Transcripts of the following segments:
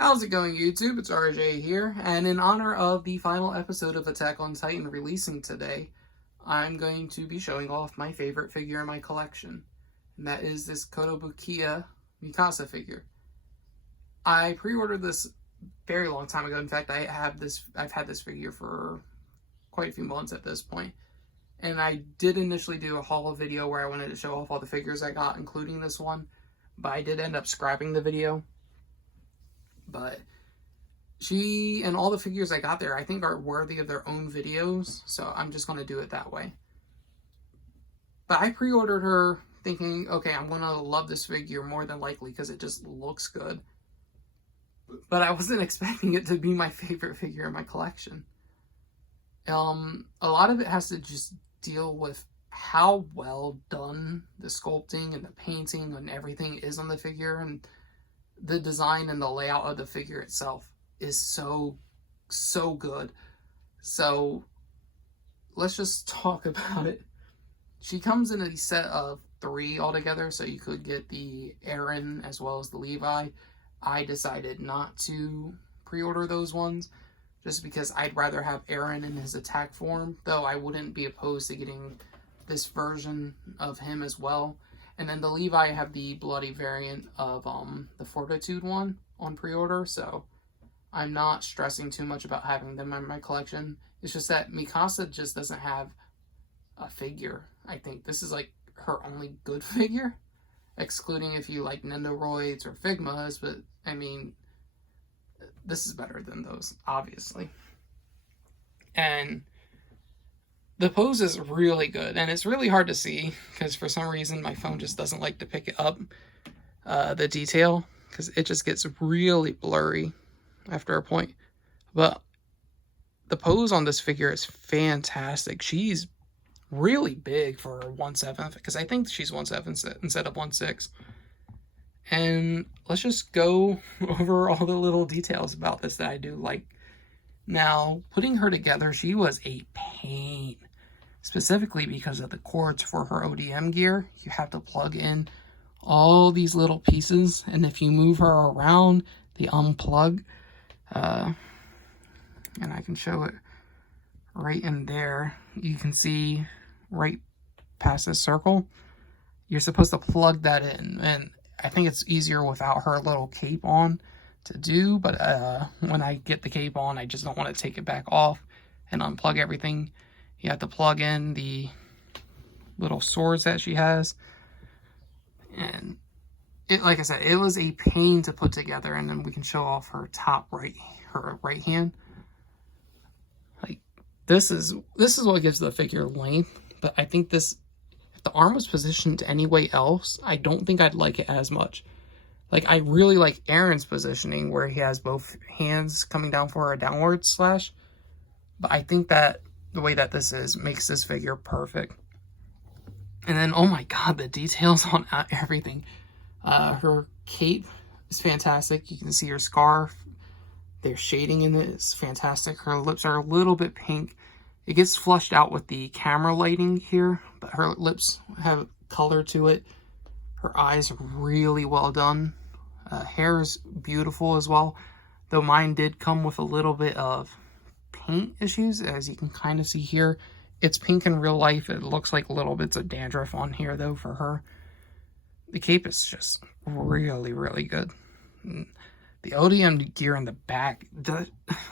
How's it going, YouTube? It's RJ here, and in honor of the final episode of Attack on Titan releasing today, I'm going to be showing off my favorite figure in my collection, and that is this Kotobukiya Mikasa figure. I pre-ordered this very long time ago. In fact, I've had this figure for quite a few months at this point, and I did initially do a haul video where I wanted to show off all the figures I got, including this one, but I did end up scrapping the video. But she and all the figures I got there, I think, are worthy of their own videos, so I'm just going to do it that way. But I pre-ordered her thinking, okay, I'm going to love this figure more than likely because it just looks good. But I wasn't expecting it to be my favorite figure in my collection. A lot of it has to just deal with how well done the sculpting and the painting and everything is on the figure, and the design and the layout of the figure itself is so good. So let's just talk about it. She comes in a set of 3 altogether, so you could get the Eren as well as the Levi. I decided not to pre-order those ones just because I'd rather have Eren in his attack form, though I wouldn't be opposed to getting this version of him as well. And then the Levi, I have the bloody variant of the Fortitude one on pre-order, so I'm not stressing too much about having them in my collection. It's just that Mikasa just doesn't have a figure. I think this is like her only good figure, excluding if you like Nendoroids or Figmas, but I mean, this is better than those, obviously. And the pose is really good, and it's really hard to see because for some reason my phone just doesn't like to pick it up, the detail, because it just gets really blurry after a point. But the pose on this figure is fantastic. She's really big for 1/7, because I think she's 1/7 instead of 1/6. And let's just go over all the little details about this that I do like. Now, putting her together, she was a pain. Specifically because of the cords for her ODM gear. You have to plug in all these little pieces, and if you move her around, they unplug. And I can show it right in there. You can see right past this circle. You're supposed to plug that in, and I think it's easier without her little cape on to do, but when I get the cape on, I just don't want to take it back off and unplug everything. You have to plug in the little swords that she has. And it, like I said, it was a pain to put together. And then we can show off her her right hand. Like, this is what gives the figure length. But I think this, if the arm was positioned any way else, I don't think I'd like it as much. Like, I really like Eren's positioning where he has both hands coming down for a downward slash. But I think that the way that this is makes this figure perfect. And then, oh my god, the details on everything. Her cape is fantastic. You can see her scarf. There's shading in it. It's fantastic. Her lips are a little bit pink. It gets flushed out with the camera lighting here, but her lips have color to it. Her eyes are really well done. Hair is beautiful as well, though mine did come with a little bit of paint issues, as you can kind of see here. It's pink in real life. It looks like little bits of dandruff on here, though, for her. The cape is just really good. The ODM gear in the back,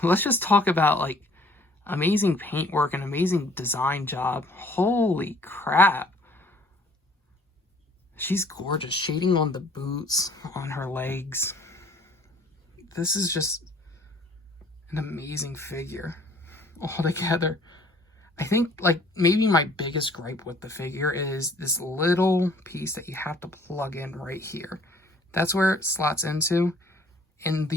let's just talk about, like, amazing paintwork and amazing design job. Holy crap. She's gorgeous. Shading on the boots, on her legs. This is just an amazing figure altogether. I think, like, maybe my biggest gripe with the figure is this little piece that you have to plug in right here. That's where it slots into. And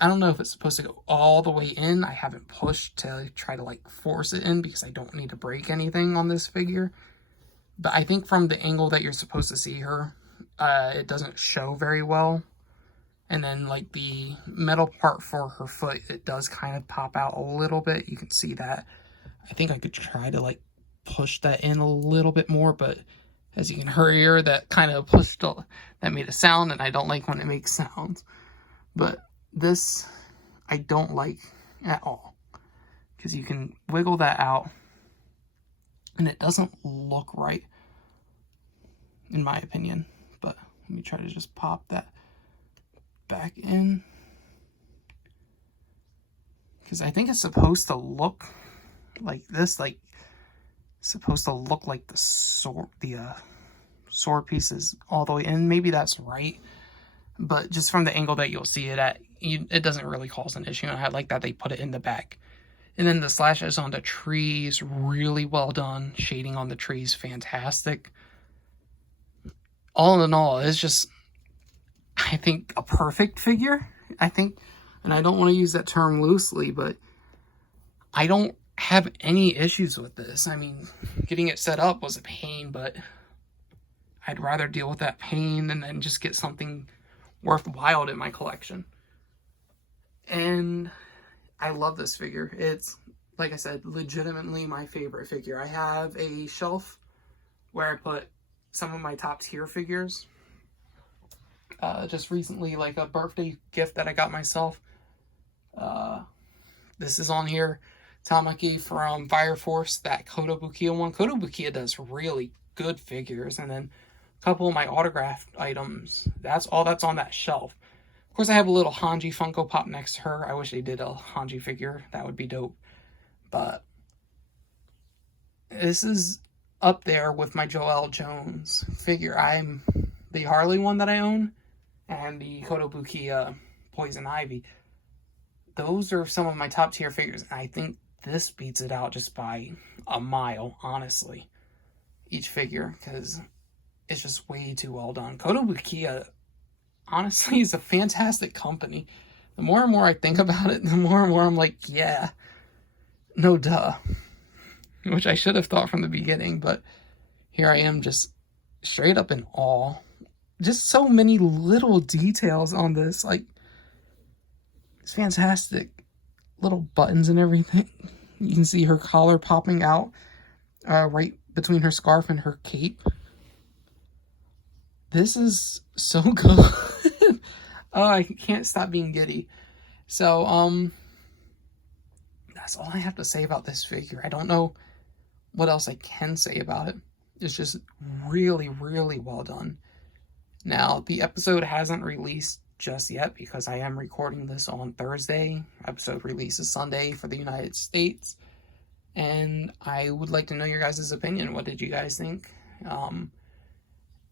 I don't know if it's supposed to go all the way in. I haven't pushed to try to, like, force it in because I don't need to break anything on this figure. But I think from the angle that you're supposed to see her, it doesn't show very well. And then, like, the metal part for her foot, it does kind of pop out a little bit. You can see that. I think I could try to, like, push that in a little bit more, but as you can hear, that kind of pushed, that made a sound, and I don't like when it makes sounds. But This I don't like at all, because you can wiggle that out and it doesn't look right, in my opinion. But let me try to just pop that back in, because I think it's supposed to look like this, like supposed to look like the sword pieces all the way in. Maybe that's right, but just from the angle that you'll see it at, it doesn't really cause an issue. And I like that they put it in the back. And then the slashes on the trees, really well done. Shading on the trees, fantastic. All in all, it's just, I think, a perfect figure. I think, and I don't want to use that term loosely, but I don't have any issues with this. I mean, getting it set up was a pain, but I'd rather deal with that pain and then just get something worthwhile in my collection. And I love this figure. It's, like I said, legitimately my favorite figure. I have a shelf where I put some of my top tier figures. Just recently, like a birthday gift that I got myself. This is on here. Tamaki from Fire Force, that Kotobukiya one. Kotobukiya does really good figures. And then a couple of my autographed items. That's all that's on that shelf. Of course, I have a little Hanji Funko Pop next to her. I wish they did a Hanji figure. That would be dope. But this is up there with my Joelle Jones figure. I'm the Harley one that I own and the Kotobukiya Poison Ivy. Those are some of my top tier figures. I think this beats it out just by a mile, honestly. Each figure, because it's just way too well done. Kotobukiya, honestly, is a fantastic company. The more and more I think about it, the more and more I'm like, yeah, no duh. Which I should have thought from the beginning, but here I am just straight up in awe. Just so many little details on this, like, it's fantastic. Little buttons and everything. You can see her collar popping out right between her scarf and her cape. This is so good. Oh, I can't stop being giddy. So, that's all I have to say about this figure. I don't know what else I can say about it. It's just really, really well done. Now, the episode hasn't released just yet because I am recording this on Thursday. Episode releases Sunday for the United States. And I would like to know your guys' opinion. What did you guys think?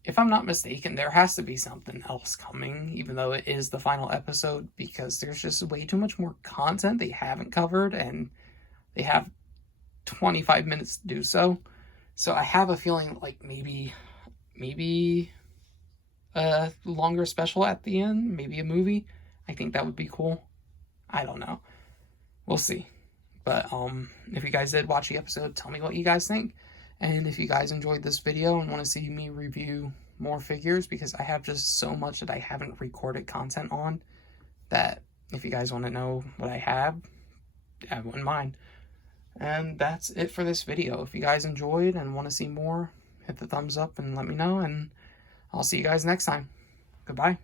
If I'm not mistaken, there has to be something else coming, even though it is the final episode, because there's just way too much more content they haven't covered, and they have 25 minutes to do so. So I have a feeling like maybe a longer special at the end, maybe a movie. I think that would be cool. I don't know. We'll see. But if you guys did watch the episode, tell me what you guys think. And if you guys enjoyed this video and want to see me review more figures, because I have just so much that I haven't recorded content on, that if you guys want to know what I have, I wouldn't mind. And that's it for this video. If you guys enjoyed and want to see more, hit the thumbs up and let me know, and I'll see you guys next time. Goodbye.